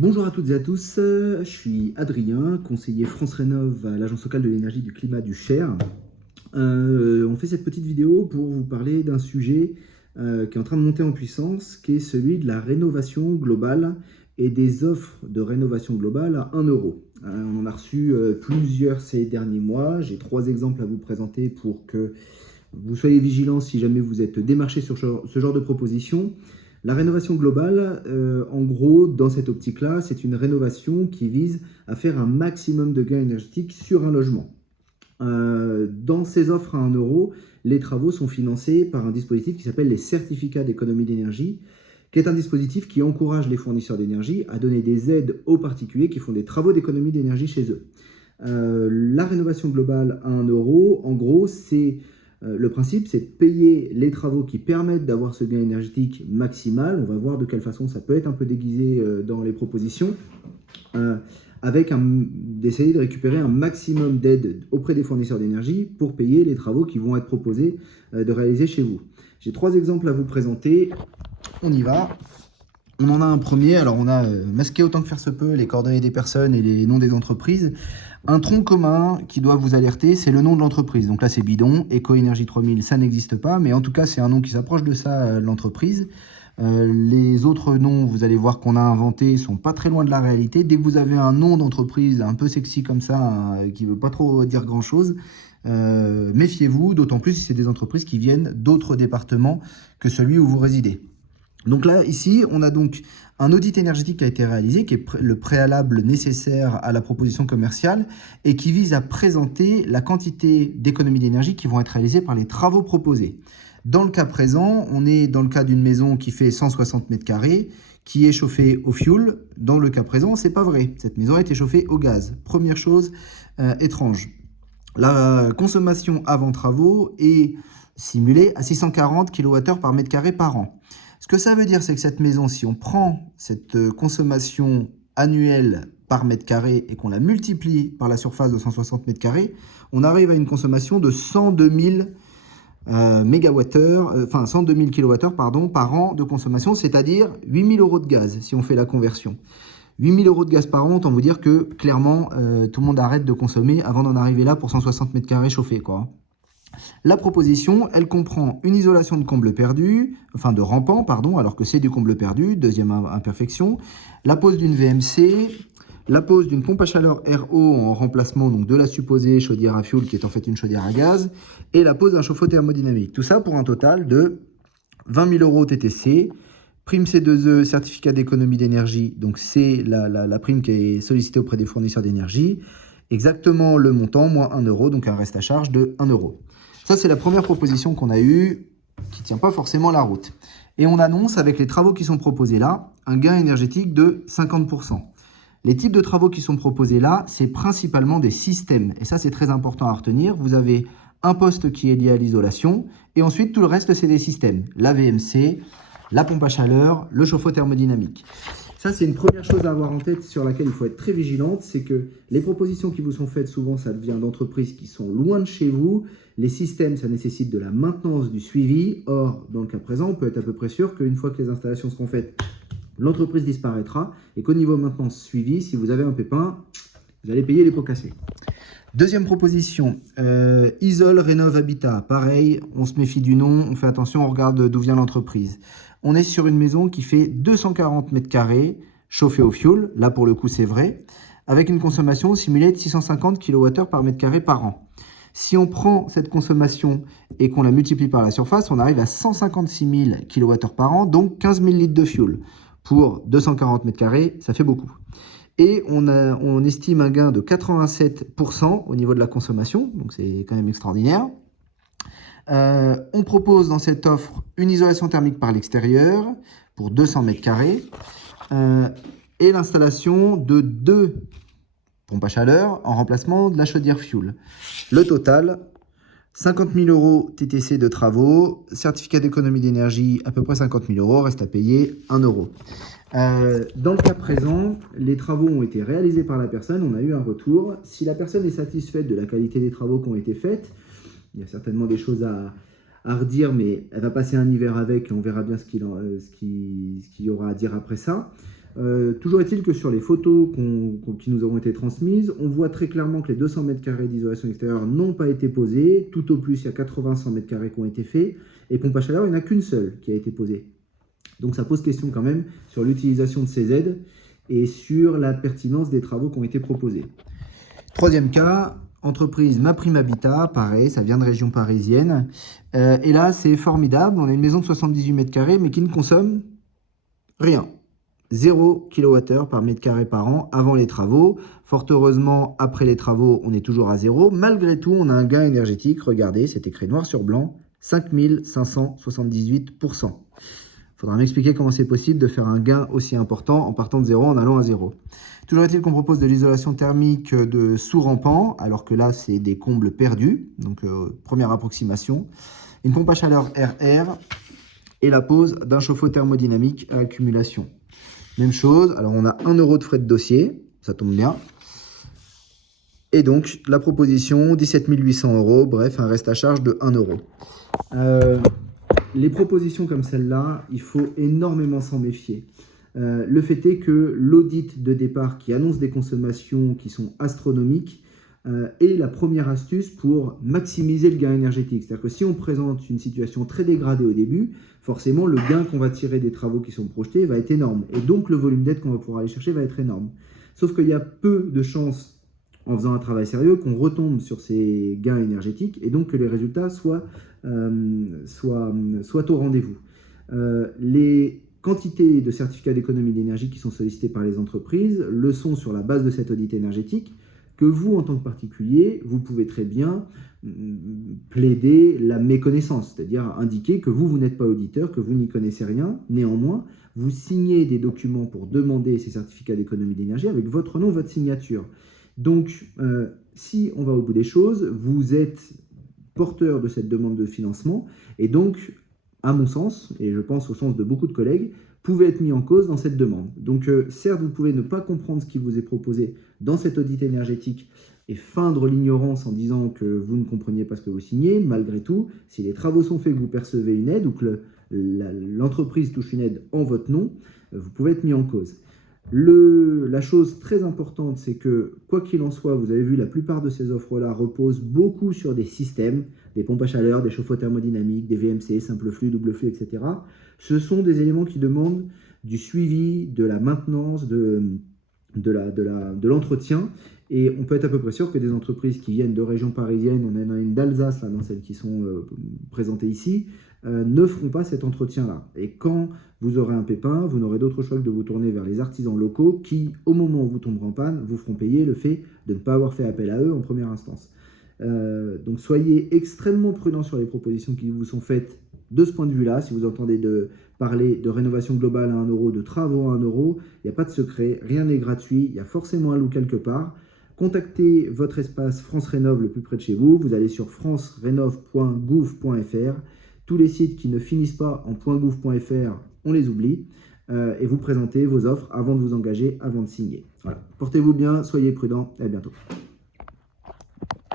Bonjour à toutes et à tous, je suis Adrien, conseiller France Rénov à l'Agence locale de l'énergie du climat du Cher. On fait cette petite vidéo pour vous parler d'un sujet qui est en train de monter en puissance, qui est celui de la rénovation globale et des offres de rénovation globale à 1 euro. On en a reçu plusieurs ces derniers mois. J'ai 3 exemples à vous présenter pour que vous soyez vigilants si jamais vous êtes démarché sur ce genre de proposition. La rénovation globale, en gros, dans cette optique-là, c'est une rénovation qui vise à faire un maximum de gains énergétiques sur un logement. Dans ces offres à 1 euro, les travaux sont financés par un dispositif qui s'appelle les certificats d'économie d'énergie, qui est un dispositif qui encourage les fournisseurs d'énergie à donner des aides aux particuliers qui font des travaux d'économie d'énergie chez eux. La rénovation globale à 1 euro, en gros, c'est le principe, c'est de payer les travaux qui permettent d'avoir ce gain énergétique maximal. On va voir de quelle façon ça peut être un peu déguisé dans les propositions, d'essayer de récupérer un maximum d'aide auprès des fournisseurs d'énergie pour payer les travaux qui vont être proposés de réaliser chez vous. J'ai 3 exemples à vous présenter. On y va. On en a un premier, alors on a masqué autant que faire se peut les coordonnées des personnes et les noms des entreprises. Un tronc commun qui doit vous alerter, c'est le nom de l'entreprise. Donc là c'est bidon, Ecoénergie 3000, ça n'existe pas, mais en tout cas c'est un nom qui s'approche de ça, l'entreprise. Les autres noms, vous allez voir qu'on a inventés, sont pas très loin de la réalité. Dès que vous avez un nom d'entreprise un peu sexy comme ça, qui veut pas trop dire grand chose, méfiez-vous, d'autant plus si c'est des entreprises qui viennent d'autres départements que celui où vous résidez. Donc là, ici, on a donc un audit énergétique qui a été réalisé, qui est le préalable nécessaire à la proposition commerciale et qui vise à présenter la quantité d'économies d'énergie qui vont être réalisées par les travaux proposés. Dans le cas présent, on est dans le cas d'une maison qui fait 160 mètres carrés, qui est chauffée au fioul. Dans le cas présent, c'est pas vrai. Cette maison a été chauffée au gaz. Première chose étrange. La consommation avant travaux est simulée à 640 kWh par mètre carré par an. Ce que ça veut dire, c'est que cette maison, si on prend cette consommation annuelle par mètre carré et qu'on la multiplie par la surface de 160 mètres carrés, on arrive à une consommation de 102 000 102 000 kWh par an de consommation, c'est-à-dire 8 000 euros de gaz si on fait la conversion. 8 000 euros de gaz par an, autant vous dire que clairement, tout le monde arrête de consommer avant d'en arriver là pour 160 mètres carrés chauffés, quoi. La proposition, elle comprend une isolation de comble perdu, enfin de rampant, pardon, alors que c'est du comble perdu, deuxième imperfection, la pose d'une VMC, la pose d'une pompe à chaleur RO en remplacement donc de la supposée chaudière à fioul qui est en fait une chaudière à gaz, et la pose d'un chauffe-eau thermodynamique. Tout ça pour un total de 20 000 euros TTC, prime C2E, certificat d'économie d'énergie, donc c'est la prime qui est sollicitée auprès des fournisseurs d'énergie, exactement le montant, moins 1 euro, donc un reste à charge de 1 euro. Ça, c'est la première proposition qu'on a eue, qui ne tient pas forcément la route. Et on annonce, avec les travaux qui sont proposés là, un gain énergétique de 50%. Les types de travaux qui sont proposés là, c'est principalement des systèmes. Et ça, c'est très important à retenir. Vous avez un poste qui est lié à l'isolation, et ensuite, tout le reste, c'est des systèmes. La VMC, la pompe à chaleur, le chauffe-eau thermodynamique. Ça, c'est une première chose à avoir en tête sur laquelle il faut être très vigilante, c'est que les propositions qui vous sont faites, souvent, ça vient d'entreprises qui sont loin de chez vous. Les systèmes, ça nécessite de la maintenance, du suivi. Or, dans le cas présent, on peut être à peu près sûr qu'une fois que les installations seront faites, l'entreprise disparaîtra et qu'au niveau maintenance suivi, si vous avez un pépin, vous allez payer les pots cassés. Deuxième proposition, Isole Rénov Habitat. Pareil, on se méfie du nom, on fait attention, on regarde d'où vient l'entreprise. On est sur une maison qui fait 240 mètres carrés, chauffée au fioul, là pour le coup c'est vrai, avec une consommation simulée de 650 kWh par mètre carré par an. Si on prend cette consommation et qu'on la multiplie par la surface, on arrive à 156 000 kWh par an, donc 15 000 litres de fioul. Pour 240 mètres carrés, ça fait beaucoup. Et on estime un gain de 87% au niveau de la consommation, donc c'est quand même extraordinaire. On propose dans cette offre une isolation thermique par l'extérieur pour 200 mètres carrés et l'installation de 2 pompes à chaleur en remplacement de la chaudière fioul. Le total, 50 000 euros TTC de travaux, certificat d'économie d'énergie à peu près 50 000 euros, reste à payer 1 euro. Dans le cas présent, les travaux ont été réalisés par la personne, on a eu un retour. Si la personne est satisfaite de la qualité des travaux qui ont été faits, il y a certainement des choses à redire, mais elle va passer un hiver avec et on verra bien ce qu'il y aura à dire après ça. Toujours est-il que sur les photos qui nous ont été transmises, on voit très clairement que les 200 mètres carrés d'isolation extérieure n'ont pas été posés. Tout au plus, il y a 80-100 mètres carrés qui ont été faits. Et pompe à chaleur, il n'y en a qu'une seule qui a été posée. Donc ça pose question quand même sur l'utilisation de ces aides et sur la pertinence des travaux qui ont été proposés. Troisième cas, entreprise Ma Prime Habitat, pareil, ça vient de région parisienne. Et là, c'est formidable, on a une maison de 78 mètres carrés, mais qui ne consomme rien. 0 kWh par mètre carré par an avant les travaux. Fort heureusement, après les travaux, on est toujours à 0. Malgré tout, on a un gain énergétique, regardez, c'est écrit noir sur blanc, 5578%. Il faudra m'expliquer comment c'est possible de faire un gain aussi important en partant de 0, en allant à 0. Toujours est-il qu'on propose de l'isolation thermique de sous-rampant, alors que là, c'est des combles perdus. Donc, première approximation. Une pompe à chaleur RR et la pose d'un chauffe-eau thermodynamique à accumulation. Même chose, alors on a 1 € de frais de dossier, ça tombe bien. Et donc, la proposition, 17 800 €, bref, un reste à charge de 1 €. Les propositions comme celle-là, il faut énormément s'en méfier. Le fait est que l'audit de départ qui annonce des consommations qui sont astronomiques est la première astuce pour maximiser le gain énergétique. C'est-à-dire que si on présente une situation très dégradée au début, forcément le gain qu'on va tirer des travaux qui sont projetés va être énorme. Et donc le volume d'aide qu'on va pouvoir aller chercher va être énorme. Sauf qu'il y a peu de chances, en faisant un travail sérieux, qu'on retombe sur ces gains énergétiques et donc que les résultats soient au rendez-vous. Les quantités de certificats d'économie d'énergie qui sont sollicités par les entreprises le sont sur la base de cet audit énergétique que vous, en tant que particulier, vous pouvez très bien plaider la méconnaissance, c'est-à-dire indiquer que vous n'êtes pas auditeur, que vous n'y connaissez rien. Néanmoins, vous signez des documents pour demander ces certificats d'économie d'énergie avec votre nom, votre signature. Donc, si on va au bout des choses, vous êtes porteur de cette demande de financement et donc, à mon sens, et je pense au sens de beaucoup de collègues, pouvez être mis en cause dans cette demande. Donc, certes, vous pouvez ne pas comprendre ce qui vous est proposé dans cet audit énergétique et feindre l'ignorance en disant que vous ne compreniez pas ce que vous signez. Malgré tout, si les travaux sont faits, que vous percevez une aide ou que l'entreprise touche une aide en votre nom, vous pouvez être mis en cause. La chose très importante, c'est que, quoi qu'il en soit, vous avez vu, la plupart de ces offres-là reposent beaucoup sur des systèmes, des pompes à chaleur, des chauffe-eau thermodynamiques, des VMC, simple flux, double flux, etc. Ce sont des éléments qui demandent du suivi, de la maintenance, de l'entretien. Et on peut être à peu près sûr que des entreprises qui viennent de régions parisiennes, on en a une d'Alsace, là, dans celles qui sont présentées ici, ne feront pas cet entretien-là. Et quand vous aurez un pépin, vous n'aurez d'autre choix que de vous tourner vers les artisans locaux qui, au moment où vous tomberez en panne, vous feront payer le fait de ne pas avoir fait appel à eux en première instance. Donc soyez extrêmement prudents sur les propositions qui vous sont faites de ce point de vue-là. Si vous entendez parler de rénovation globale à 1 €, de travaux à 1 €, il n'y a pas de secret, rien n'est gratuit, il y a forcément un loup quelque part. Contactez votre espace France Rénov le plus près de chez vous. Vous allez sur francerenov.gouv.fr. Tous les sites qui ne finissent pas en .gouv.fr, on les oublie. Et vous présentez vos offres avant de vous engager, avant de signer. Voilà. Portez-vous bien, soyez prudents et à bientôt.